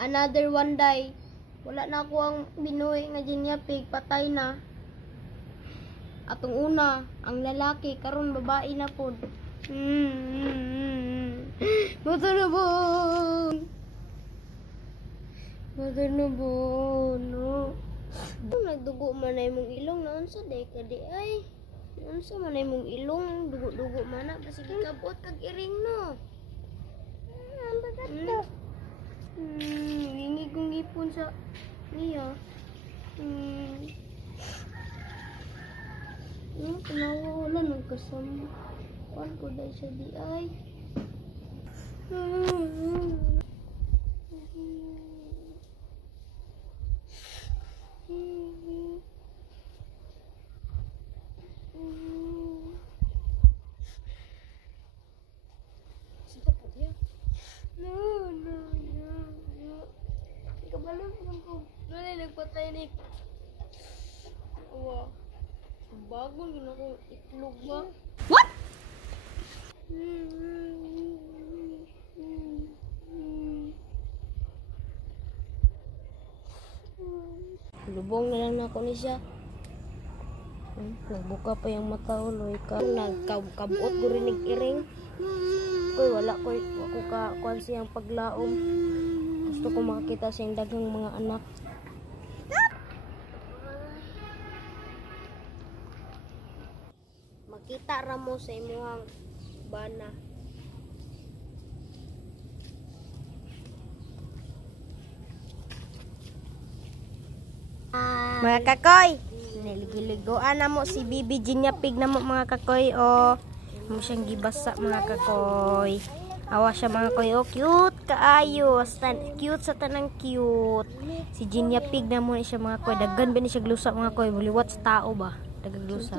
Another one die. Wala na ako ang binuhi nga Jinya Pig, patay na. Atong una, ang lalaki karon babae na pod. Matanubon. Matanubon. No. Nagdugo man ay mong ilong na unsa day ka di ay. Unsa man ay mong ilong dugo-dugo man na basi gikabot kag iring no. Ang bagat to. Wingi kong ipon sa niya. Tinawa ng kasama. Kuan ko dahil siya di ay. Sita po dia. No. Kabalon ko. Nalay nagpatay ni. Wow. Bagon gina ko itlog ba? What? Lubong na lang na ako ni siya. Nagbuka pa yung mata uloy ka. Nagkabuot ko rin iring. Koy wala ko ka kuan siyang paglaom. Gusto ko makakita siyang daghang mga anak. Makita ra mo sa imuhang bana. Mga kakoy, niligiligoan na mo si Bibi Jinya Pig na mo mga kakoy o. Mo siyang gibasa mga kakoy. Awa siya mga kakoy o, cute kaayo. Cute sa tanang cute. Si Jinya Pig na mo siya mga kakoy. Daggan ba ni siya glusa mga kakoy. Buliwat sa tao ba? Dagang glusa.